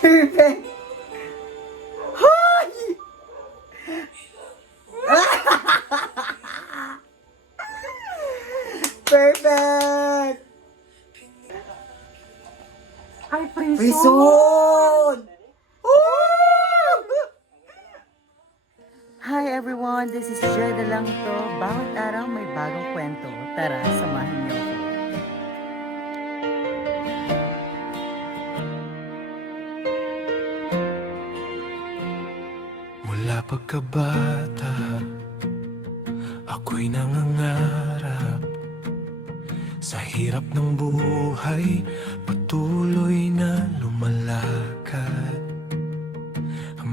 Perfect! Hoy! Perfect! Ay, prison! Prison! Hi everyone, this is Jeda lang ito. Bawat araw may bagong kwento. Tara, samahan niyo ako. Mula pagkabata, ako'y nangangarap sa hirap ng buhay, patuloy na lumalakad.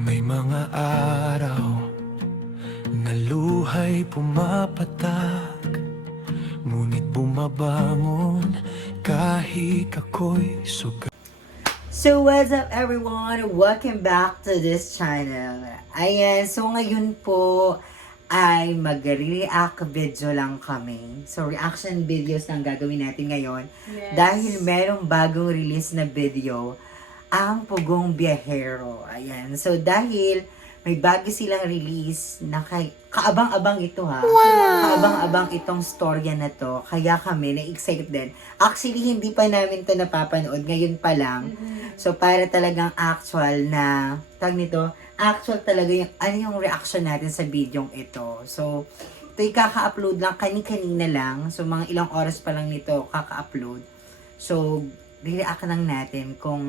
May mga araw na luhay pumapatak, ngunit bumabangon kahit ako'y sugat. So what's up everyone? Welcome back to this channel. Ayan, so ngayon po ay mag-react video lang kami. So reaction videos lang gagawin natin ngayon. Yes. Dahil merong bagong release na video, ang Pugong Biyahero. Ayan, so dahil may bago silang release na kaabang-abang ito ha. Kaabang-abang itong storya na to. Kaya kami na-excite din. Actually, hindi pa namin to napapanood. Ngayon pa lang. So, para talagang actual na, actual talaga yung, ano yung reaction natin sa video ito. So, ito kaka-upload lang, kani-kanina lang. So, mga ilang oras pa lang nito kaka-upload. So, react lang natin kung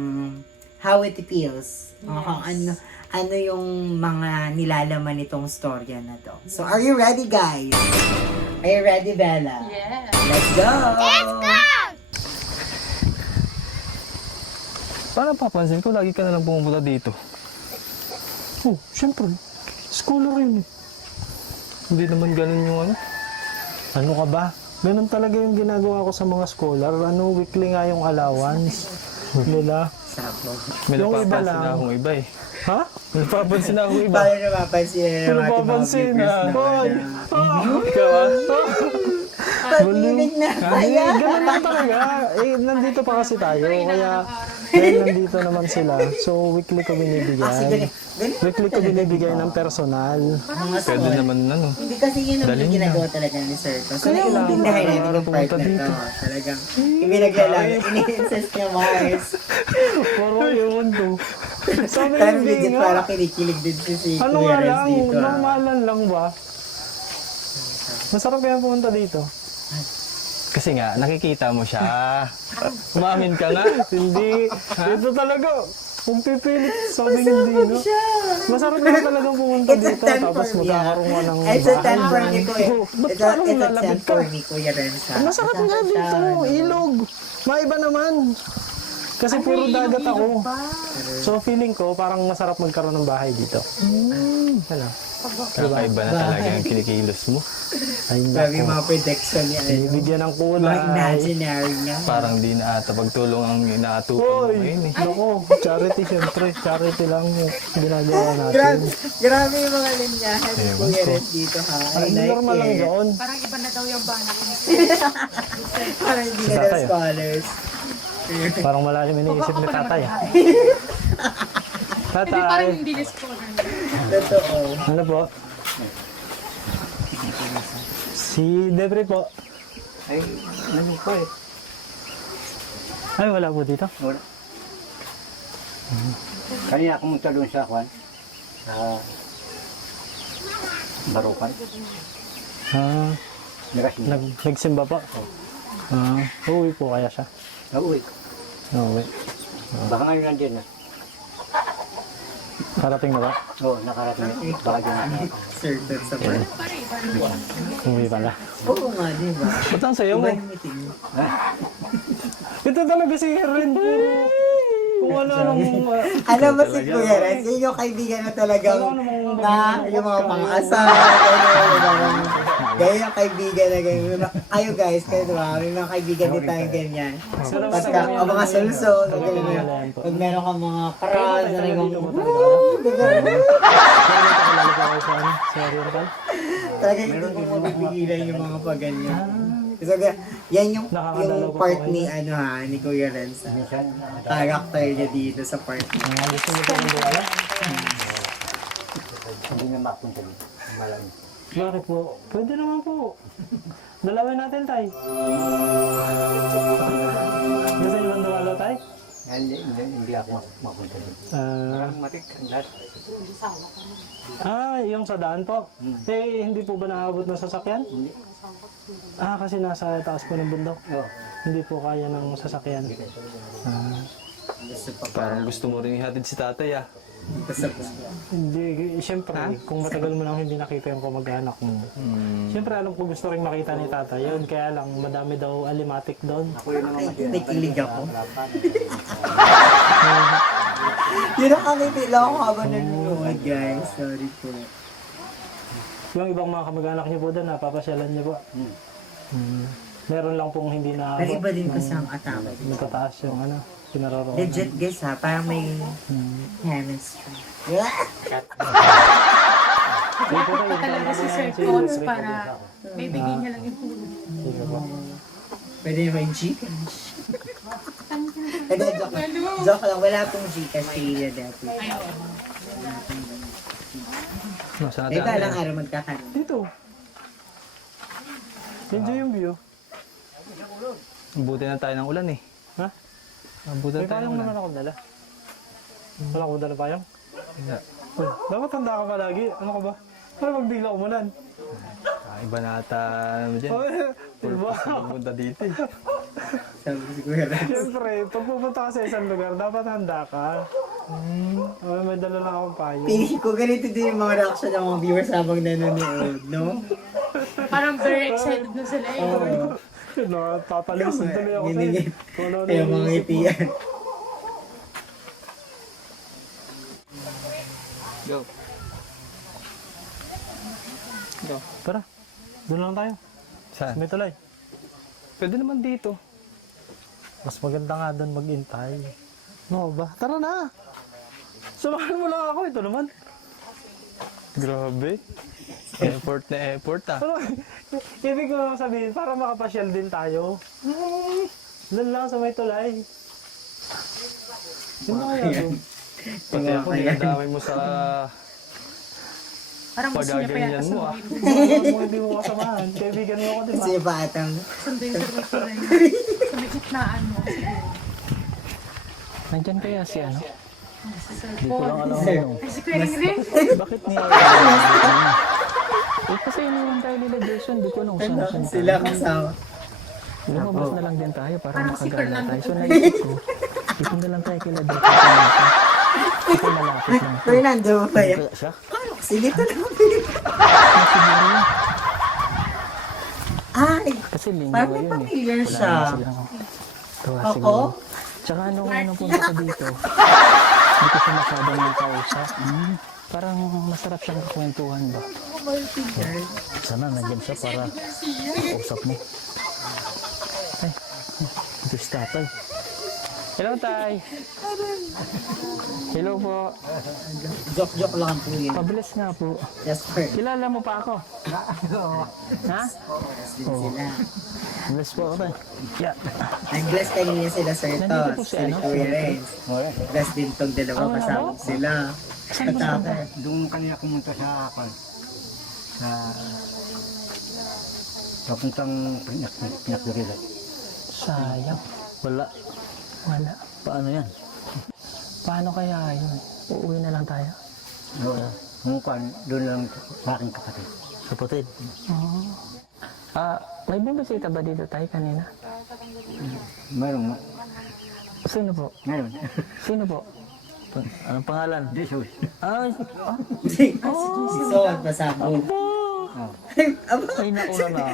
how it feels. Yes. Kung ano yung mga nilalaman nitong storya na to. So, are you ready, guys? Are you ready, Bella? Yes. Let's go! Let's go! Parang papansin ko, lagi ka na lang pumupunta dito. Oh, syempre. Scholar yun eh. Hindi naman ganun yung ano. Ano ka ba? Ganun talaga yung ginagawa ko sa mga scholar. Weekly nga yung allowance nila. Sabo. May Yung iba napapansin lang. na akong iba eh. Ha? May napapansin na akong iba. Paano napapansin na May naman ating mga napapansin viewers na. na Hoy! ano? Ikaw ah? Pag-ibig na kaya. Ganun lang talaga. Eh, nandito pa kasi tayo. Kaya, dahil nandito naman sila. So, weekly ko binibigyan. Weekly ko binibigay ng personal. Mga Pwede small. naman ano. Hindi kasi yun naman Dalhin yung na. ginagawa talaga ni Sir. So, Kaya naiintindihan nga, natin yung part pumunta na dito. to. Talagang, ibinaglalaro. Ini-insist niya, Mars. Parang yun to. Sabi Pero hindi legit nga. parang kinikilig din si Ano Kuya nga Renz lang, dito. normalan lang ba? Masarap kaya pumunta dito. Kasi nga, nakikita mo siya. Umamin ka na. Hindi. Ito talaga. Kung pipilit, sabi hindi, no? Masarap na talagang pumunta It's a dito. 10 Tapos for me. magkakaroon ka ng It's a 10 for me, Kuya. Oh, ba't It's a parang 10 lalapit for ka? me, Kuya Renz. ha? Masarap nga dito. Ilog. Maiba naman. Kasi puro dagat ako. So feeling ko, parang masarap magkaroon ng bahay dito. Ano? Kakaiba na talaga yung kinikilos mo. Ay, Grabe yung naku. mga prediction niya. Binibigyan ng Mga kulay. imaginary niya. Parang di na ata pagtulong ang inaatupan mo Hoy! ngayon eh. Naku, charity syempre. Charity lang yung ginagawa natin. Grabe yung mga linyahan ni Ewan Kuya ko. Renz dito ha. I Ay, like normal lang it. doon. Parang iba na daw yung bana ko. Parang hindi na Sa daw tayo. scholars. Parang malalim iniisip ni tatay. ah. Parang Tatay, hindi na scholar. Totoo. ano po? Si Debri po. Ay, ano ko eh. Ay, wala po dito. Wala. Kanina pumunta doon sa Kwan. Sa Barukan. Ah, Nagasin. nagsimba po. Ah, uuwi po kaya siya. Nauwi. Uuwi. Baka ngayon nandiyan na. Parating na ba? Oo, nakarating na. Baka dyan na. Certain sa mga. Uuwi pala. Oo nga, di ba? Ba't ang sayo mo? Iba yung meeting. Ito talaga si Ren. Puro kung ano nang... Alam mo si Kuya Renz, yun yung kaibigan na talagang na yung mga pang-asal, gano'n. Ganyan yung kaibigan na ganyan. Kayo guys, kayo diba? May mga kaibigan din tayong ganyan. Pagka, o mga sulso, ganyan. Pag meron kang mga karal, talagang, Sa Oriental? talagang hindi mo mabibigilan yung mga pag ganyan. So, yan yung Nakakadalaw pa part po ni, kayo. ni Kuya Renz. Minsan, Character niya dito sa part niya. Gusto niyo po ng duwala? hindi na mapunta dito. Malamig. Bakit po? Pwede naman po. Dalawin natin, tay. Gusto niyo bang duwala, tay? Hindi ako mapunta dito. Matik ang lahat. Yung sa daan po. Eh, hindi po ba naabot ng sasakyan? Hindi. Kasi nasa taas po ng bundok. Oo. Hindi po kaya ng sasakyan. Parang gusto mo rin ihatid si tatay ah. Hindi, siyempre, kung matagal mo nang hindi nakita yung kamag-anak mo. Siyempre, alam ko gusto rin makita ni tatay yun. Kaya lang, madami daw alimatic doon. Ako yun naman Nakikilig ako. Yun ang kakitila ako habang nanonood, guys. Sorry po. Yung ibang mga kamag-anak niyo po doon, napapasyalan niyo po. Meron lang pong hindi na Pero iba din kasi ang atama. nagtataas yung pinaroroon. Legit, guys, ha? Parang may chemistry. Talaga si Sir Coach para may bigay niya lang yung tulong. Sige po. Pwede naman yung Gcash. Hindi, joke lang. Wala pong Gcash si Lila dati. Nasa May balang araw magkakaroon. Dito. Enjoy yung view. Buti na tayo ng ulan eh. Ha? Buti na May tayo payong ng naman ulan. ako dala. Wala akong dala payong? Hindi. Uy, dapat handa ka palagi. Ano ka ba? Para magbigla umulan. Iba na ata naman dyan. Diba? Pumunta dito eh. Sabi ko si Kuya Renz. Siyempre, pag pupunta ka sa isang lugar, dapat handa ka. May dala lang akong payo. Piling ko ganito din yung mga reaction ng mga viewers habang nanonood, no? Parang very excited na sila eh. Tatalisin tuloy ako sa'yo. Ginigit. Kung ano Kaya mga ngitian. Go. Tara, doon lang tayo. Saan? May tulay. Pwede naman dito. Mas maganda nga doon mag-intay. No ba? Tara na! Samahan mo lang ako. Ito naman. Grabe. Effort na effort ah. Pero, ibig ko lang sabihin, para makapasyal din tayo. Doon lang sa may tulay. Yun na kaya doon. Pati ako, dinadamay mo sa Parang gusto niya pa yata pagaganyan mo ah. Kung hindi mo kasamahan, kaibigan mo ako, di ba? Kasi pa atang sunduin sa may tulay. Sa may gitnaan mo. Nandyan kaya si ano? Si Sir Hindi ko lang Coach. alam Sir. ano. Ay, si Kuya Ring. Bakit niya? Kasi iniwan tayo nila Jason, di ko alam kung saan sila kasama. lumabas na lang din tayo para Parang si makagala Fernando tayo. So naisip ko, dito na lang tayo kila Jason. Ito malapit lang. Fernando ba yan? Kaya siya? Sige, ito lang. Ay, Kasi linggo parang ngayon eh. familiar Wala siya. na silang tuwa Ako? siguro. Tsaka nung punta ko dito, hindi ko siya masyadong nakausap. Parang masarap siyang kakwentuhan ba? Sana nandiyan siya para usap mo. Ay, ito si tatay. Hello, tay. Hello po. Joke lang po yun. Pabilis nga po. Just for Kilala mo pa ako? Ha? din sila. Pabilis po ako tayo. Yeah. Nag-bless kanina sila, Sir Nandito po Tos. si Sir ano? Kuya Renz. Bless din tong dalawa kasama sila. Katapos. Doon kanina pumunta sa akin. Sa papuntang pinakbirila. Sayang. Wala. Paano yan? Paano kaya yun? Uuwi na lang tayo? Doon lang sa aking kapatid. Kapatid? May bumisita ba dito tayo kanina? Mayroon. Sino po? Ngayon. Sino po? Anong pangalan? Jesus. Si Son, pasabog. Ay, nauna na.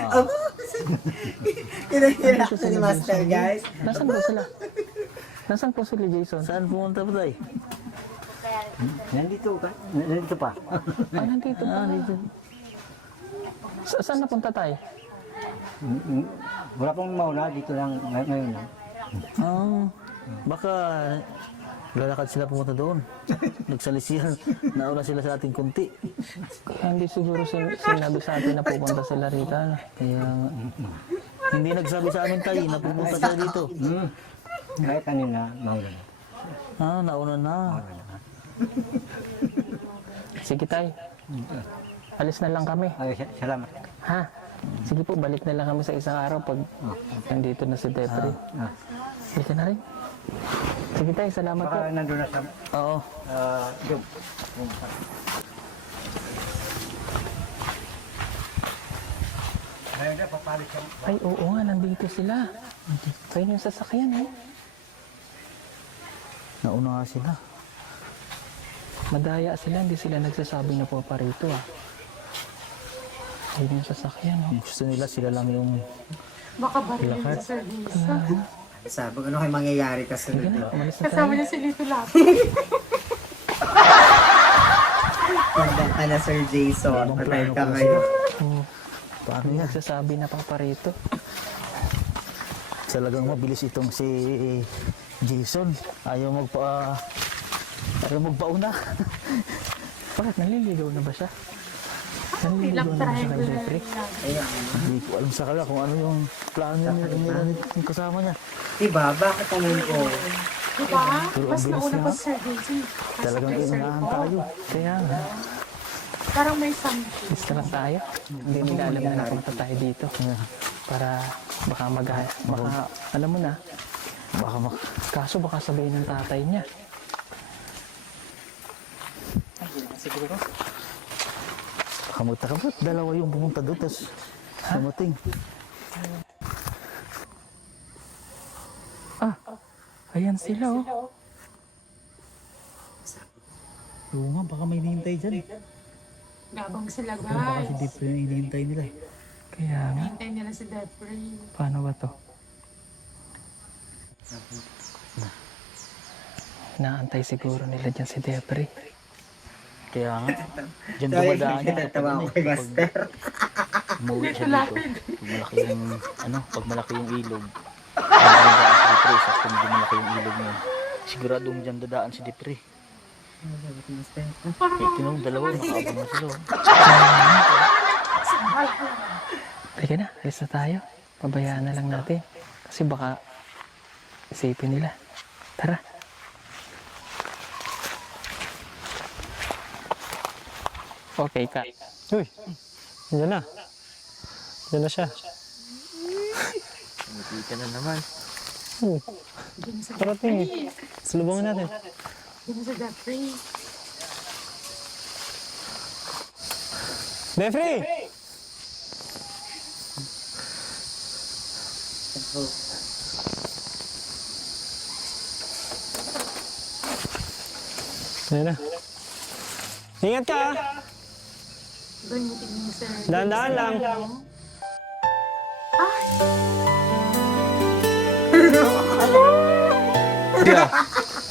Kinahirap sa ni Master, guys. Nasaan po sila? Nasaan po sila, Jason? Saan pumunta po tayo? Nandito ka? Nandito pa. Nandito. Dito. Saan napunta tayo? Wala pong mauna. Dito lang ngayon. Baka lalakad sila pumunta doon. Nagsalisihan. Nauna sila sa ating kunti. Kaya hindi siguro sinabi sa atin na pupunta sila rito. Ano? Kaya Hindi nagsabi sa amin tayo na pupunta siya dito. Kahit kanina, mauna na. Ah, nauna na. Sige tay. Alis na lang kami. Ay, salamat. Ha? Sige po, balik na lang kami sa isang araw pag nandito na si Depre. Balik ka na rin. Sige tay, salamat po. Baka nandun na sa Oo. job. Ngayon na, papalit siya. Ay, oo nga, nandito sila. Kayo yung sasakyan eh. Nauna nga sila. Madaya sila, hindi sila nagsasabi na po pa rito ah. Kayo yung sasakyan oh. Gusto nila sila lang yung Baka barilin sa service. Sabi ko, ano kayo mangyayari kasi Sige na, dito? umalis na Kasama tayo. niya si Lito Lapi. Hanggang ka na, Sir Jason. Patay ka kayo. Oo. paano Hindi yan. nagsasabi na pa pa rito. Talagang mabilis itong si Jason. Ayaw magpauna. Bakit naliligaw na ba siya? Ilang Naliligaw na ba siya kay triangle na Jeffrey? lang. Hindi ko alam sa kanya kung ano yung plano nila yung kasama niya. Diba? Bakit naman ko? Diba? Pero Mas ang bilis nauna nga. pa si Sir Jason. Talagang inunahan tayo. Kaya nga, Parang may something. basta lang tayo. Hindi nila alam na napunta tayo dito. Para baka alam mo na, Baka kaso baka sabihin ng tatay niya. magtaka ba't dalawa yung pumunta doon tapos dumating. Ayan sila oh. Oo nga, baka may hinihintay dyan. Gabang sila Baka guys. hindi pa yung hinihintay nila. Kaya nga, Hintay nila si Jeffrey. paano ba to? Naantay siguro nila dyan si Depre. Kaya nga, dyan Sorry, dumadaan niya natawa ko kay Master. umuwi siya dito. Pag malaki yung ilog, dadaan si Dipre. Sa kung hindi malaki yung ilog niya, siguradong dyan dadaan si Dipre. Tinong dalawa, makaabang na sila. Halika na, alis na tayo. Pabayaan na lang natin. Kasi baka isipin nila. Tara. Okay ka. Uy, yan na. Yan na siya. Hindi ka na naman. Parating eh. Salubungan natin. Yun si Jeffrey. Jeffrey! Yan na. Ingat ka ah. Doon yung tingin si Sir. Dahan-dahan lang.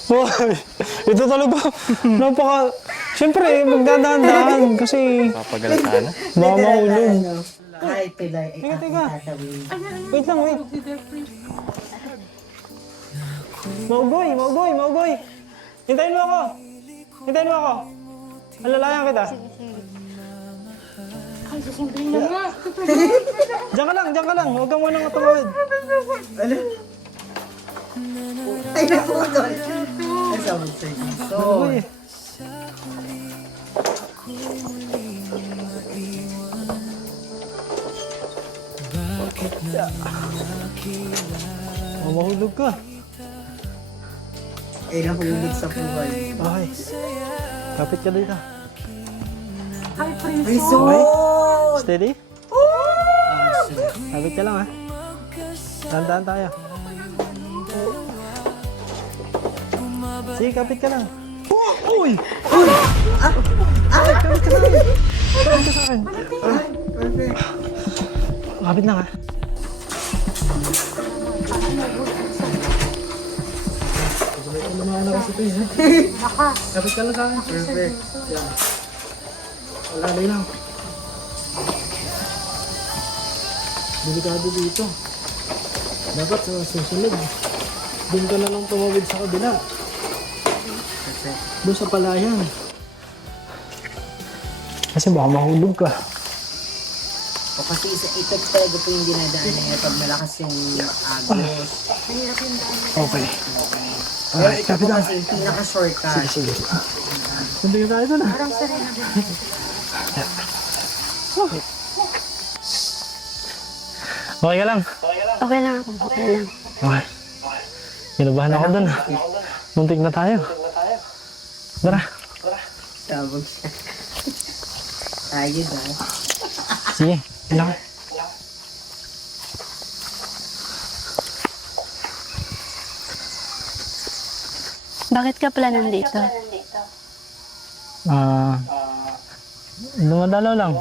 Hoy, ito talaga. Siyempre, magdadahan-dahan kasi Papagal sana. baka mahulog. Kahit pilay, ay Teka, aking teka. tatawin. Wait lang, wait. Si Jeffrey. Maugoy. Hintayin mo ako. Alalayan kita. Ay, susunduin na nga. Diyan ka lang. Huwag ka munang tumawid. Ay, naputol. Ay, sabi Sir Jason. Uy. Mahulog ka. Ay, nahulog sa buhay. Okay. Kapit ka dito. Ay, Priso. Resort! Steady? Kapit ka lang ha. Tandaan tayo. Sige, kapit ka lang. Uy! Kapit ka sa akin. Kapit lang ha. Kapit ka lang sa akin. Perfect. Yan. Wala lang. Delikado dito. Dapat sa susunod, doon ka na lang tumawid sa kabila. Doon sa palayan. Kasi baka mahulog ka. O kasi ito talaga po yung dinadaan niya pag malakas yung agos. Okay. Pero ito po kasi yung pinaka-shortcut. Sige. Hindi ka tayo doon ah. Okay ka lang? Okay lang ako. Okay lang. Okay. Kinabahan ako doon. Muntik na tayo. Tara. Sabog siya. Ayun ah. Sige. Ilang. Bakit ka pala nandito? Dumadalaw lang.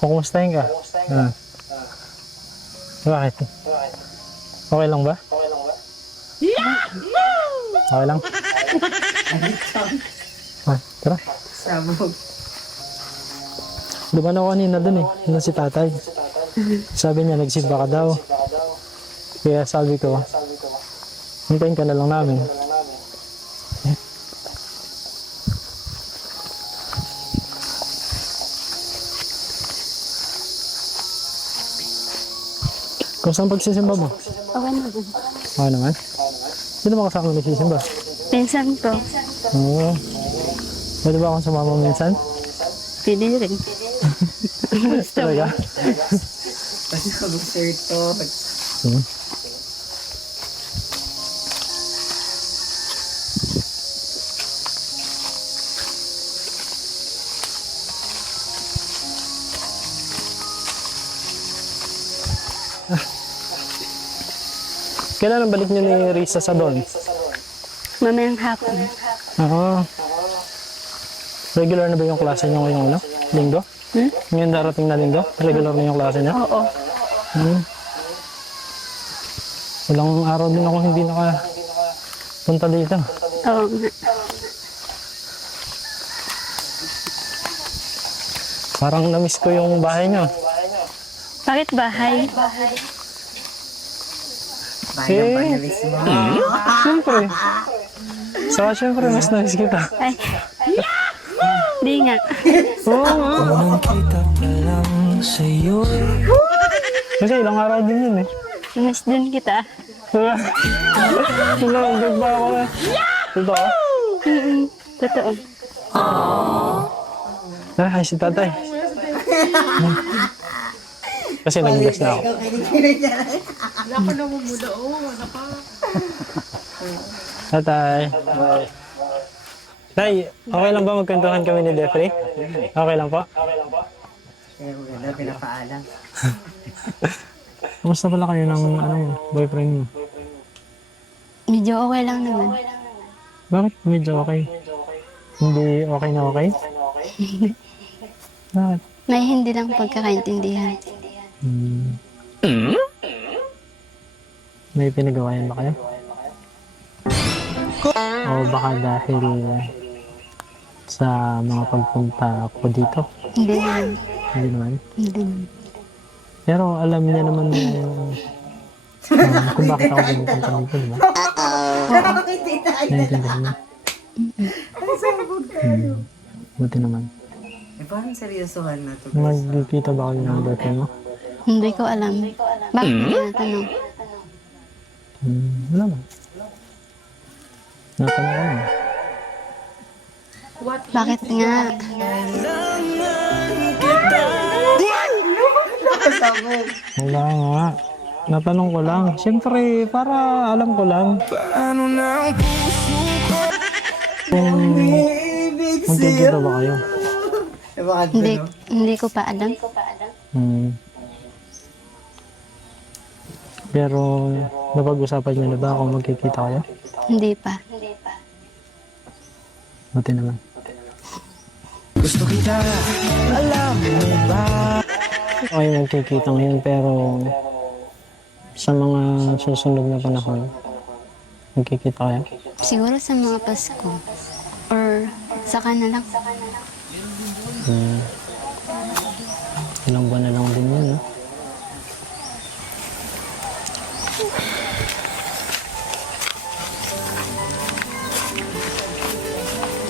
Kukumustahin ka. Bakit? Okay lang ba? Okay lang? Tara. Sabog. Duman ako kanina dun eh. Yun si tatay. Sabi niya, nagsimba ka daw. Kaya sabi ko, hintayin ka na lang namin. Kumusta ang pagsisimba mo? Okay na dun. Okay naman. Sino ba kasama nagsisimba? Pinsan ko. Oo. Pwede ba akong sumama minsan? Pili rin. Talaga? Pasabog sir to. Kailan ang balik niyo ni Risa sa doon? Mamayang hapon. Oo. Regular na ba yung klase niyo ngayong ano? Linggo? Ngayon darating na linggo? Regular na yung klase niya? Oo. Ilang araw din ako hindi nakapunta dito. Oo nga. Parang namiss ko yung bahay niyo. Bakit bahay? Bahay ng panelis mo. Siyempre. Saka siyempre mas namiss kita. Ay. Di nga. Oo nga. Unang kita pa lang sa'yo. Kasi ilang araw din yun eh. Miss din kita. Nalagdag ba ako na? Totoo? Totoo. Ay, si tatay. Kasi nag-miss na ako. Ikaw kinikilig niya. Wala ka na mumula. Wala pa. Tatay. Tay, okay lang ba magkwentuhan kami ni Jeffrey? Okay lang po? Kaya maganda, pinapaalam. Kumusta pala kayo ng boyfriend mo? Medyo okay lang naman. Bakit medyo okay? Hindi okay na okay? Bakit? May hindi lang pagkakaintindihan. May pinagawayan ba kayo? O baka dahil sa mga pagpunta ko dito? Hindi naman. Hindi naman. Hindi naman. Pero alam niya naman kung bakit ako pumupunta dito, di ba? Nakakiti tayo. Naiintindihan niya. Buti naman. Eh, parang seryosohan na to. Magkikita ba kayo ng boyfriend mo? Hindi ko alam. Bakit mo tinatanong? Wala ba? Natanong ko naman. Bakit nga? Wala nga. Natanong ko lang. Siyempre, para alam ko lang. Ano na ang puso ko? Magkikita ba kayo? Eh, bakit Hindi, no? hindi ko pa alam. Pero, napag-usapan niyo na ba kung magkikita kayo? Hindi pa. Buti naman. Gusto kita, alam mo ba? Okay, magkikita ngayon pero sa mga susunod na panahon, magkikita kayo? Siguro sa mga Pasko. Or saka na lang. Ilang buwan na lang din yun, no?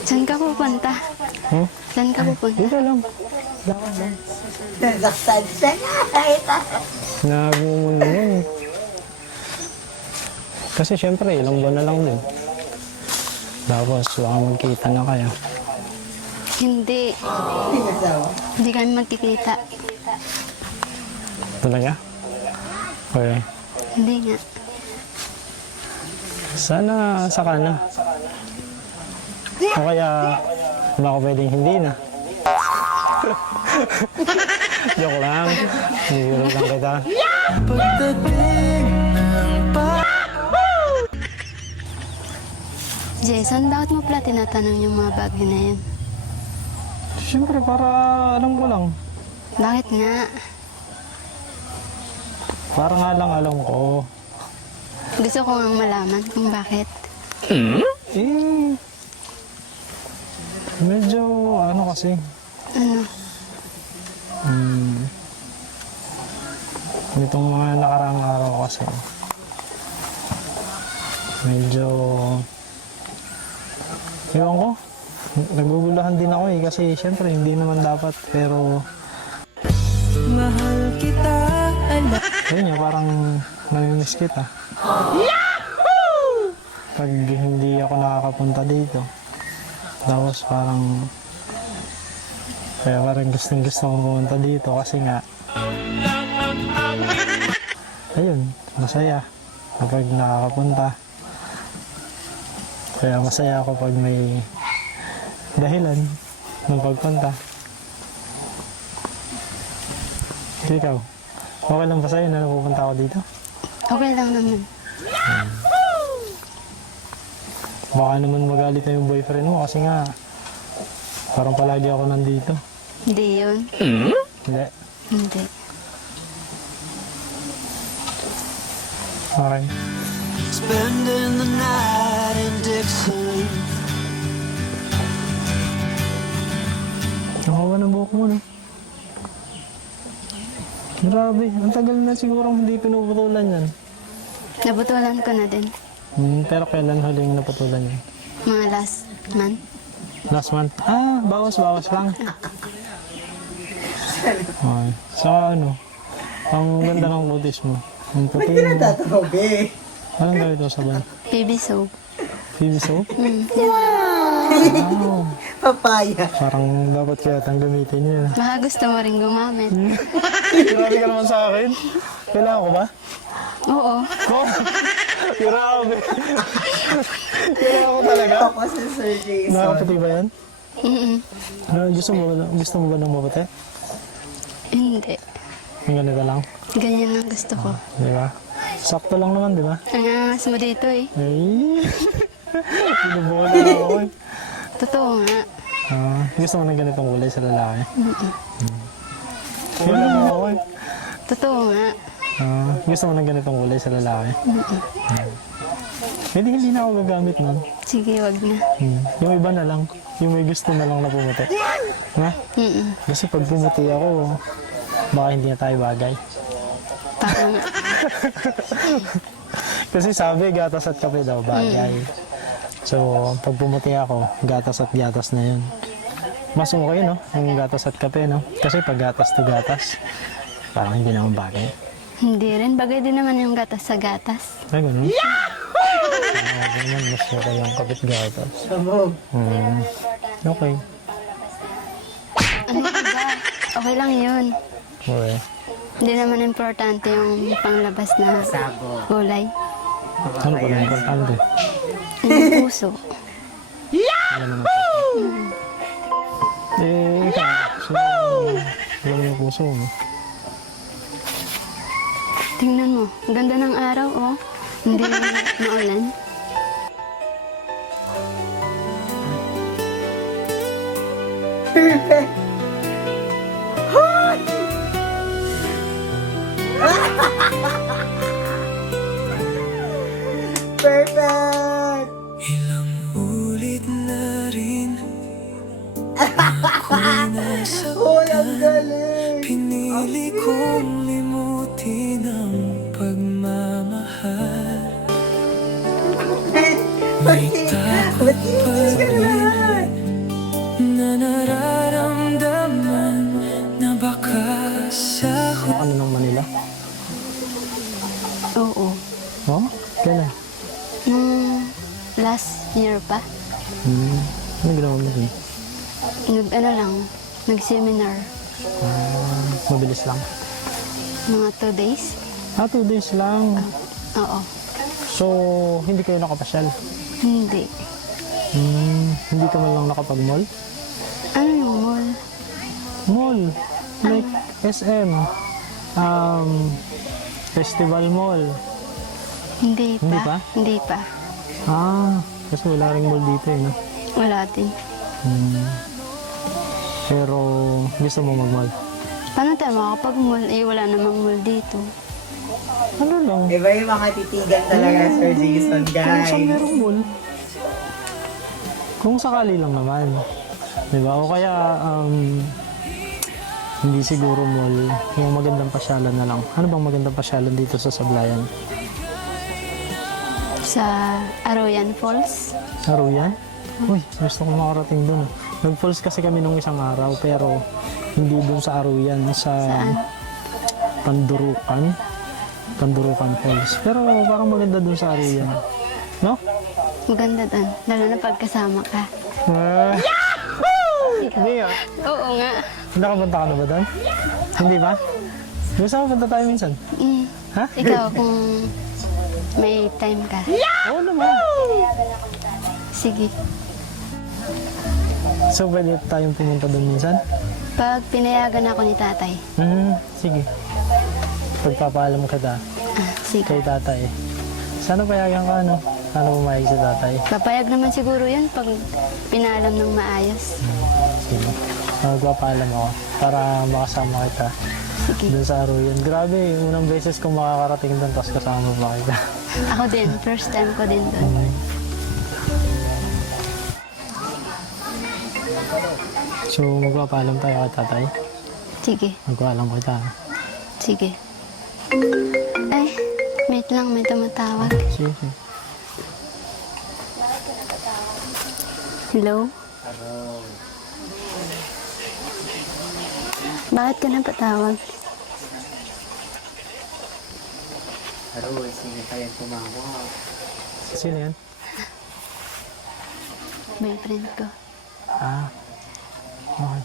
Saan ka pupunta? Hmm? Saan ka pupunta? Dito lang. Nasaktan siya. Nagmumulong. Kasi syempre, ilang buwan na lang din. Tapos, baka magkita na kayo. Hindi. Hindi kami magkikita. Talaga? Okay. Hindi nga. Sana saka na. O kaya, baka pwedeng hindi na. Joke lang. Bibiro lang kita. Pagdating ng Jason, bakit mo pala tinatanong yung mga bagay na yan? Siyempre, para alam ko lang. Bakit nga? Para nga lang alam ko. Gusto ko nga malaman kung bakit. Eh, medyo ano kasi. Ano? Nitong mga nakaraang araw kasi. Medyo... Ewan ko. Nagugulahan din ako eh. Kasi syempre hindi naman dapat. Pero... mahal kita, alam. Ayun nga, parang namimiss kita. Pag hindi ako nakakapunta dito. Tapos parang... Kaya parang gusto kong pumunta dito kasi nga... Ayun, masaya kapag nakakapunta. Kaya masaya ako pag may dahilan ng pagpunta. Ikaw, okay lang ba sa'yo na napupunta ako dito? Okay lang naman. Baka naman magalit na yung boyfriend mo kasi nga parang palagi ako nandito. Hindi yun. Hindi. Hindi. Okay. Spending the night in Dixon. Nakawa ng buhok mo, no? Grabe, ang tagal na siguro hindi pinuputulan yan. Nabutulan ko na din. Pero kailan huling naputulan yan? Mga last month. Last month? Ah, bawas lang. Okay. Saka ano, ang ganda ng kutis mo. Ang puti mo. Tatabi. Anong gawin ito sa ban? Baby soap. Baby soap? Yan. Wow. Papaya. Parang dapat kaya itang gamitin yun. Baka gusto mo rin gumamit. Grabe ka naman sa akin. Kailangan ko ba? Oo. Ko? Grabe. Kailangan ko talaga? Ako si Sir Jason. Nakaputi ba yan? Mm-mm. Gusto mo ba ng maputi? Hindi. Yung ganito lang? Ganyan lang gusto ko. Di ba? Sakto lang naman, di ba? Ang angas mo dito eh. Ay! Pinubuo na ako eh. Totoo nga. Gusto mo ng ganitong kulay sa lalaki? Kailan mo ako eh. Totoo nga. Gusto mo ng ganitong kulay sa lalaki? Hindi na ako gagamit nun. Sige, wag na. Yung iba na lang. Yung may gusto na lang na pumuti. Ha? Mm-mm. Kasi pag pumuti ako, baka hindi na tayo bagay. Parang, Kasi sabi, gatas at kape daw, bagay. So, pag pumuti ako, gatas at gatas na yun. Mas okay, no? Yung gatas at kape, no? Kasi pag gatas to gatas, parang hindi naman bagay. hindi rin. Bagay din naman yung gatas sa gatas. Ay, ganun? Ganun, mas okay yung kapit gatas. Sabog. Okay. Ano ba? Okay lang yun. Okay. Hindi naman importante yung panglabas na Sabog. gulay. Ano pa yung importante? Yung puso. Ikaw. So, alam mo yung puso mo. Tingnan mo. Ganda ng araw, oh. Hindi maulan. Perfect. Perfect. Ilang ulit na rin ako'y Uy, ang nasaktan. galing. Pinili kong limutin ang pagmamahal. May takot pa rin na nararamdaman Ano ginawa mo dun? Nag-seminar. Mabilis lang. Mga 2 days. 2 days lang. Oo. So, hindi kayo nakapasyal? Hindi. Hindi ka man lang nakapag-mall? Ano yung mall? Mall. Like SM. Festival Mall. Hindi pa. Hindi pa? Hindi pa. Kasi wala ring mall dito eh, no? Wala din. Pero gusto mo mag-mall? Paano tayo makakapag-mall? Wala namang mall dito. Ano lang? Iba yung mga titigan talaga, Sir Jason, Kung saan guys. merong mall. Kung sakali lang naman. Diba? O kaya, hindi siguro mall. Yung magandang pasyalan na lang. Ano bang magandang pasyalan dito sa Sablayan? Sa Arroyan Falls. Aruyan? Uy, gusto ko makarating doon. Nag-falls kasi kami nung isang araw, pero hindi doon sa Aruyan, sa Pandurukan. Pandurukan Falls. Pero parang maganda doon sa Aruyan. No? Maganda doon. Lalo na pagkasama ka. Hindi nga. Oo nga. Nakapunta ka na ba doon? Hindi ba? Gusto mo punta tayo minsan? Ha? Ikaw kung may time ka. Oo naman. Sige. So, pwede tayong pumunta doon minsan? Pag pinayagan ako ni tatay. Sige. Pagpapaalam kita Sige. kay tatay. Sana payagan ka, ano? Sana pumayag si tatay. Papayag naman siguro yun pag pinaalam ng maayos. Sige. Magpapaalam ako para makasama kita Sige. doon sa Aruyan. Grabe, unang beses kong makakarating doon tapos kasama pa kita. Ako din. First time ko din doon. So, magpapaalam tayo kay tatay. Sige. Magpapaalam kita. Sige. Ay, wait lang. May tumatawag. Sige. Hello? Bakit ka napatawag? Aroy, sino pa yung tumawag? Sino yan? Boyfriend ko. Okay.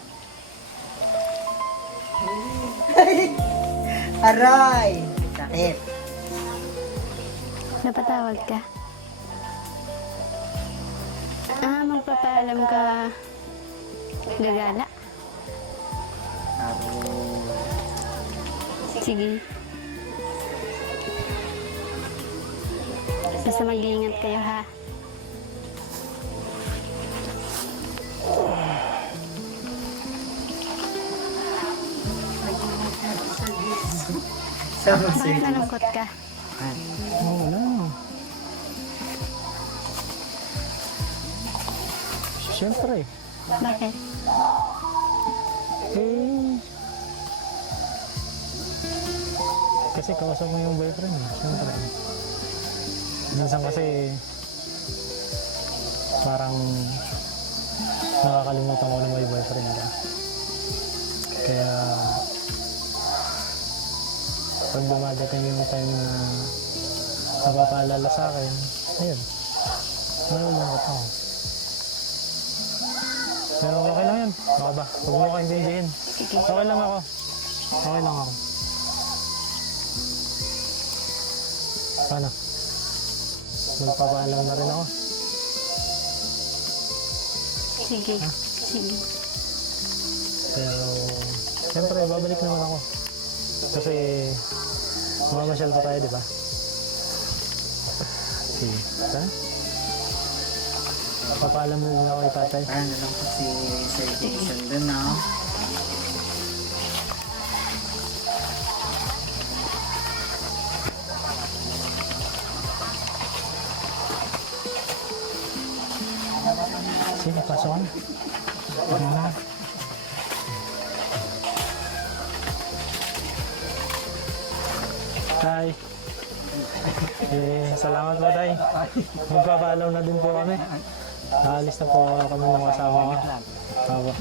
Aroy! Sakit. Napatawag ka? Magpapaalam ka gagala? Sige. Basta mag-iingat kayo ha. Bakit nalungkot ka? Wala. Siyempre. Bakit? Kasi kausap mo yung boyfriend mo. Siyempre. Minsan kasi parang nakakalimutan ko na may boyfriend ka. Kaya pag dumadating yung time na napapaalala sa akin, ayun, nalulungkot ako. Pero okay lang yan. Baka ba? Huwag mo kaintindihin. Okay lang ako. Okay lang ako. Paano? Magpapaalam na rin ako. Sige. Sige. Pero, siyempre, babalik naman ako. Kasi, mamamasyal pa tayo, di ba? Sige. Ha? Papaalam mo din ako kay tatay. Ano lang po si Sir Jason doon, no? Sige, pasok ka na. Ano na? Tay. Salamat po, tay. Magpapaalam na din po kami. Naalis na po kami ng kasama ko. Opo.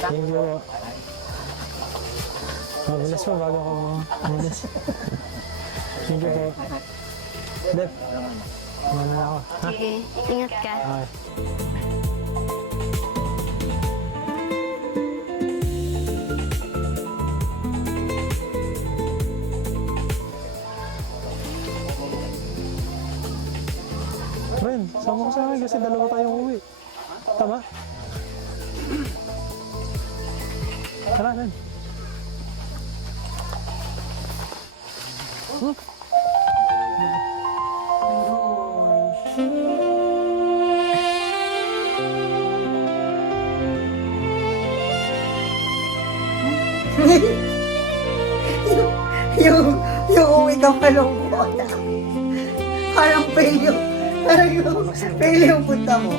Thank you po. Mabilis po bago ako mabilis. Thank you po. Dep. Ano na ako? Ha? Sige. Ingat ka. Okay. kasi dalawa tayong uwi. Tama? Tara, Nan. yung uwi kang malungkot. Parang fail yung, punta mo.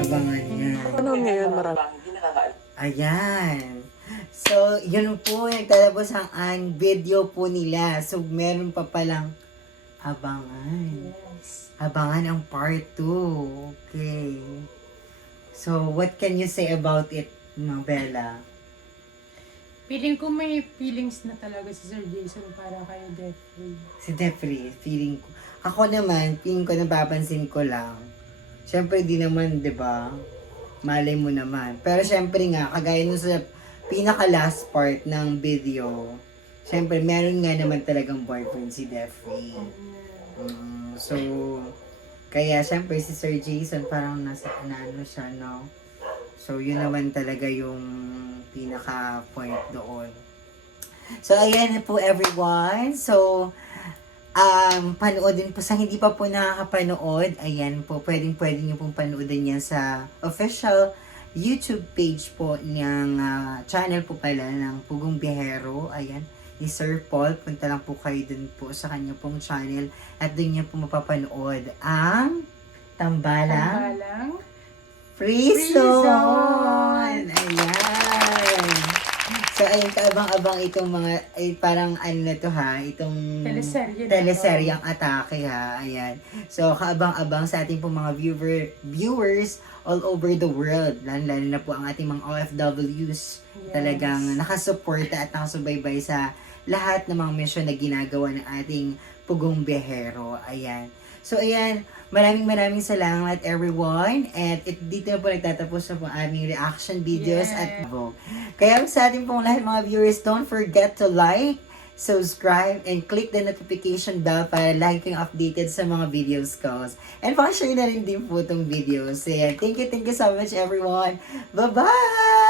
Abangan niya. Ano ngayon, marami? Ayan. So, yun po, nagtatapos ang video po nila. So, meron pa palang abangan. Abangan ang part 2. Okay. So, what can you say about it, no, Bella? Feeling ko may feelings na talaga si Sir Jason para kay Jeffrey. Si Jeffrey, feeling ko. Ako naman, feeling ko napapansin ko lang. Siyempre, di naman, di ba? Malay mo naman. Pero siyempre nga, kagaya nung sa pinaka-last part ng video, siyempre, meron nga naman talagang boyfriend si Jeffrey. So, kaya siyempre si Sir Jason parang nasa ano siya, no? So, yun naman talaga yung pinaka-point doon. So, ayan na po everyone. So, panoodin po sa hindi pa po nakakapanood. Ayan po, pwede nyo pong panoodin yan sa official YouTube page po ng channel po pala ng Pugong Biyahero. Ayan, ni Sir Paul. Punta lang po kayo dun po sa kanya pong channel at dun niya po mapapanood ang Tambalang Free Zone! Ayan! So, ayun, kaabang-abang itong mga, ay, parang ano na to ha, itong teleseryang atake ha, ayan. So, kaabang-abang sa ating pong mga viewers all over the world, lalo na po ang ating mga OFWs, talagang nakasuporta at nakasubaybay sa lahat ng mga mission na ginagawa ng ating Pugong Biyahero, ayan. So, ayan, maraming salamat everyone. At dito na po nagtatapos na po aming reaction videos at vlog. Kaya sa ating pong lahat mga viewers, don't forget to like, subscribe, and click the notification bell para lagi kayong updated sa mga videos ko. And pakishare na rin din po itong videos. Ayan, thank you so much everyone. Bye-bye!